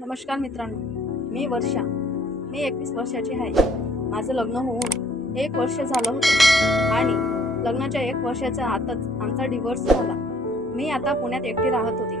नमस्कार मित्रांनो, मी वर्षा. मी 21 वर्षाची आहे. माझं लग्न होऊन 1 वर्ष झालं होतं आणि लग्नाच्या 1 वर्षाच्या आतच आमचा डिव्होर्स झाला. मी आता पुण्यात एकटी राहत होते.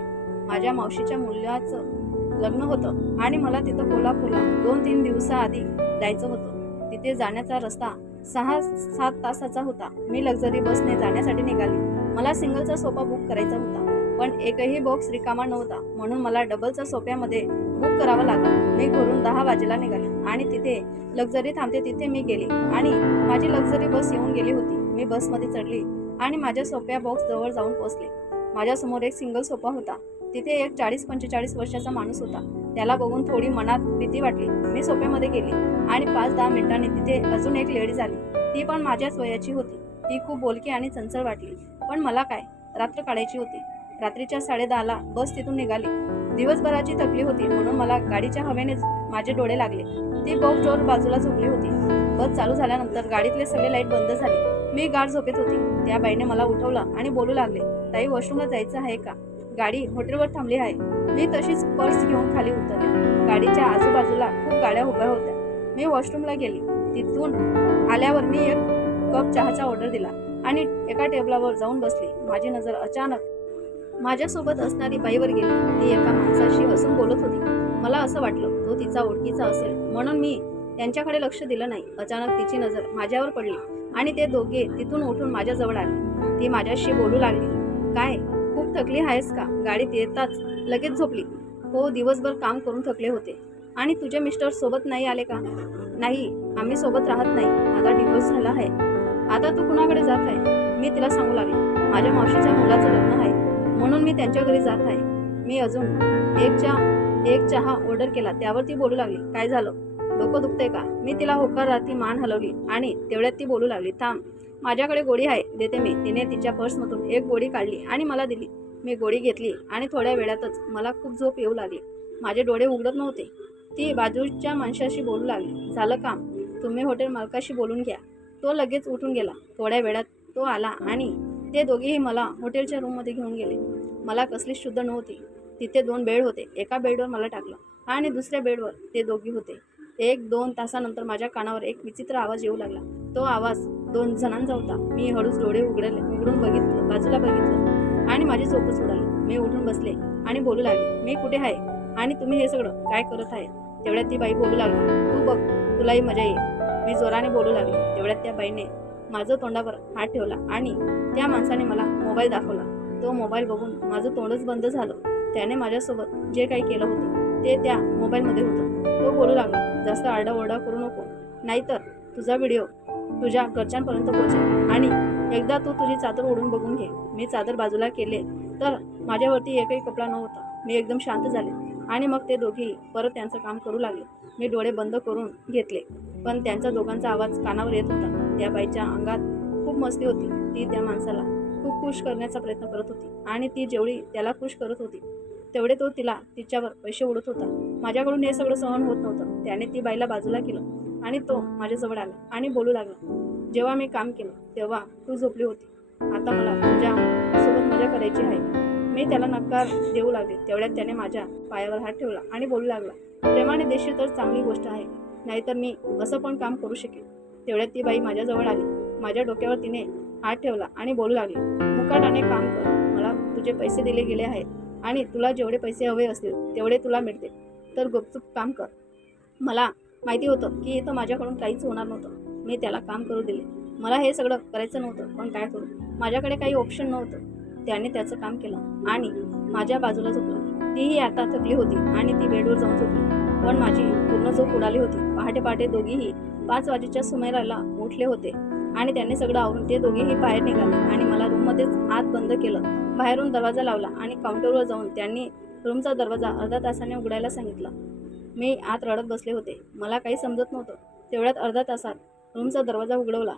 माझ्या मावशीच्या मुलाचं लग्न होतं आणि मला तिथं कोल्हापूरला 2-3 दिवसाआधी जायचं होतं. तिथे जाण्याचा रस्ता 6-7 तासाचा होता. मी लक्झरी बसने जाण्यासाठी निघाली. मला सिंगलचा सोफा बुक करायचा होता, पण एकही बॉक्स रिकामा नव्हता, म्हणून मला डबलचा सोफ्यामध्ये बुक करावं लागलं. मी घरून 10 वाजेला निघाले आणि तिथे लक्झरी थांबते तिथे मी गेले आणि माझी लक्झरी बस येऊन गेली होती. मी बसमध्ये चढली आणि माझ्या सोफ्या बॉक्स जवळ जाऊन पोहोचले. माझ्यासमोर एक सिंगल सोफा होता. तिथे एक 40-45 वर्षाचा माणूस होता. त्याला बघून थोडी मनात भीती वाटली. मी सोफ्यामध्ये गेले आणि 5-10 मिनिटांनी तिथे अजून एक लेडीज आली. ती पण माझ्याच वयाची होती. ती खूप बोलकी आणि चंचल वाटली, पण मला काय, रात्र काढायची होती. रात्रीच्या 10:30ला बस तिथून निघाली. दिवसभराची थकली होती, म्हणून मला गाडीच्या हवेने माझे डोळे लागले. ती बॉक्स डोर बाजूला झोपली होती. बस चालू झाल्यानंतर गाडीतले सगळे लाईट बंद झाले. मी गाढ झोपेत होती. त्या बाईने मला उठवलं आणि बोलू लागले, ताई वॉशरूमला जायचं आहे का? गाडी हॉटेलवर थांबली आहे. मी तशीच पर्स घेऊन खाली उतरले. गाडीच्या आजूबाजूला खूप गाड्या उभ्या होत्या. मी वॉशरूमला गेली. तिथून आल्यावर मी एक कप चहाचा ऑर्डर दिला आणि एका टेबलावर जाऊन बसली. माझी नजर अचानक माझ्यासोबत असणारी बाईवर गेली. ती एका माणसाशी हसून बोलत होती. मला असं वाटलं तो तिचा ओळखीचा असेल, म्हणून मी त्यांच्याकडे लक्ष दिलं नाही. अचानक तिची नजर माझ्यावर पडली आणि ते दोघे तिथून उठून माझ्याजवळ आले. ती माझ्याशी बोलू लागली, काय खूप थकली आहेस का? गाडीत येताच लगेच झोपली. हो, दिवसभर काम करून थकले होते. आणि तुझे मिस्टर सोबत नाही आले का? नाही, आम्ही सोबत राहत नाही. माझा डिव्होर्स झाला आहे. आता तू कुणाकडे जात आहे? मी तिला सांगू लागले, माझ्या मावशीच्या मुलाचं लग्न आहे, म्हणून मी त्यांच्या घरी जात आहे. मी अजून एक चहा ऑर्डर केला. त्यावर ती बोलू लागली, काय झालं, डोकं दुखतंय का? मी तिला होकारार्थी मान हलवली आणि तेवढ्यात ती बोलू लागली, थांब, माझ्याकडे गोळी आहे, देते मी. तिने तिच्या पर्समधून एक गोळी काढली आणि मला दिली. मी गोळी घेतली आणि थोड्या वेळातच मला खूप झोप येऊ लागली. माझे डोळे उघडत नव्हते. ती बाजूच्या माणसाशी बोलू लागली, झालं काम, तुम्ही हॉटेल मालकाशी बोलून घ्या. तो लगेच उठून गेला. थोड्या वेळात तो आला आणि ते दोघेही मला हॉटेलच्या रूममध्ये घेऊन गेले. मला कसलीच शुद्ध नव्हती. तिथे 2 बेड होते. एका बेडवर मला टाकलं आणि दुसऱ्या बेडवर ते दोघी होते. 1-2 तासानंतर माझ्या कानावर एक विचित्र आवाज येऊ लागला. तो आवाज 2 जणांचा होता. मी हळूच डोळे उघडून बघितलं, बाजूला बघितलं आणि माझी झोपच उडाली. मी उठून बसले आणि बोलू लागले, मी कुठे आहे आणि तुम्ही हे सगळं काय करत आहे? तेवढ्यात ती बाई बोलू लागली, तू बघ, तुलाही मजा येईल. मी जोराने बोलू लागले. तेवढ्यात त्या बाईने माझं तोंडावर हात ठेवला आणि त्या माणसाने मला मोबाईल दाखवला. तो मोबाईल बघून माझं तोंडच बंद झालं. त्याने माझ्यासोबत जे काही केलं होतं ते त्या मोबाईलमध्ये होतं. तो बोलू लागला, जास्त आरडाओरडा करू नको, नाहीतर तुझा व्हिडिओ तुझ्या घरच्यांपर्यंत पोहोचेल आणि एकदा तू तुझी चादर ओढून बघून घे. मी चादर बाजूला केले तर माझ्यावरती एकही कपडा नव्हता. मी एकदम शांत झाले आणि मग ते दोघेही परत त्यांचं काम करू लागले. मी डोळे बंद करून घेतले, पण त्यांचा दोघांचा आवाज कानावर येत होता. त्या बाईच्या अंगात खूप मस्ती होती. ती त्या माणसाला खूप खुश करण्याचा प्रयत्न करत होती आणि ती जेवढी त्याला खुश करत होती तेवढे तो तिला तिच्यावर पैसे उडत होता. माझ्याकडून हे सगळं सहन होत नव्हतं. त्याने ती बाईला बाजूला केलं आणि तो माझ्याजवळ आला आणि बोलू लागला, जेव्हा मी काम केलं तेव्हा तू झोपली होती. आता मला तुझ्या सोबत मजा करायची आहे. मी त्याला नकार देऊ लागले. तेवढ्यात त्याने माझ्या पायावर हात ठेवला आणि बोलू लागला, प्रेमाने देशील तर चांगली गोष्ट आहे, नाहीतर मी असं पण काम करू शकेन. तेवढ्यात ती बाई माझ्याजवळ आली. माझ्या डोक्यावर तिने हात ठेवला आणि बोलू लागली, मुकाटाने काम कर. मला तुझे पैसे दिले गेले आहेत आणि तुला जेवढे पैसे हवे असतील तेवढे तुला मिळते, तर गुपचूप काम कर. मला माहिती होतं की इथं माझ्याकडून काहीच होणार नव्हतं. मी त्याला काम करू दिले. मला हे सगळं करायचं नव्हतं, पण काय करू, माझ्याकडे काही ऑप्शन नव्हतं. त्याने त्याचं काम केलं आणि माझ्या बाजूला झोपला. तीही आता थकली होती आणि ती बेडवर जाऊन झोपली, पण माझी पूर्ण झोप उडाली होती. पहाटे दोघीही 5 वाजेच्या सुमाराला उठले होते आणि त्यांनी सगळं आवरून ते दोघेही बाहेर निघाले आणि मला रूममध्येच आत बंद केलं. बाहेरून दरवाजा लावला आणि काउंटरवर जाऊन त्यांनी रूमचा दरवाजा अर्धा तासाने उघडायला सांगितलं. मी आत रडत बसले होते. मला काही समजत नव्हतं. तेवढ्यात अर्धा तासात रूमचा दरवाजा उघडवला.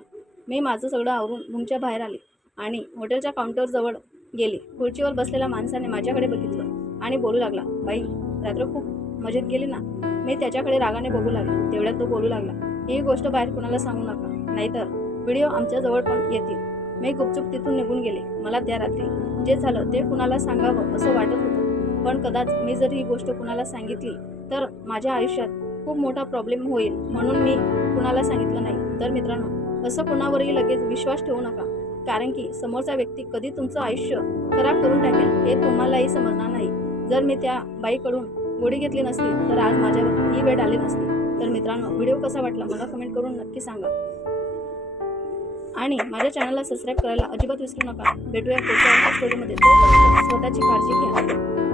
मी माझं सगळं आवरून रूमच्या बाहेर आले आणि हॉटेलच्या काउंटरजवळ गेले. खुर्चीवर बसलेल्या माणसाने माझ्याकडे बघितलं आणि बोलू लागला, बाई, रात्र खूप मजेत गेली ना? मी त्याच्याकडे रागाने बघू लागले. तेवढ्यात तो बोलू लागला, ही गोष्ट बाहेर कुणाला सांगू नका, नाहीतर व्हिडिओ आमच्याजवळ पण येतील. मी गुपचूप तिथून निघून गेले. मला त्या रात्री जे झालं ते कुणाला सांगावं असं वाटत होतं. पण कदाच मी जर ही गोष्ट कुणाला सांगितली तर माझ्या आयुष्यात खूप मोठा प्रॉब्लेम होईल, म्हणून मी कुणाला सांगितलं नाही. तर मित्रांनो, असं कुणावरही लगेच विश्वास ठेवू नका, कारण की समोरचा व्यक्ती कधी तुमचं आयुष्य खराब करून टाकेल हे तुम्हालाही समजणार नाही. जर मी त्या बाईकडून गोडी घेतली नसती तर आज माझ्यावर ही वेळ आली नसती. तर मित्रांनो, व्हिडिओ कसा वाटला मला कमेंट करून नक्की सांगा आणि माझ्या चॅनलला सबस्क्राईब करायला अजिबात विसरू नका. भेटूया पुढच्या स्टोरीमध्ये. तोपर्यंत स्वतःची काळजी घ्या.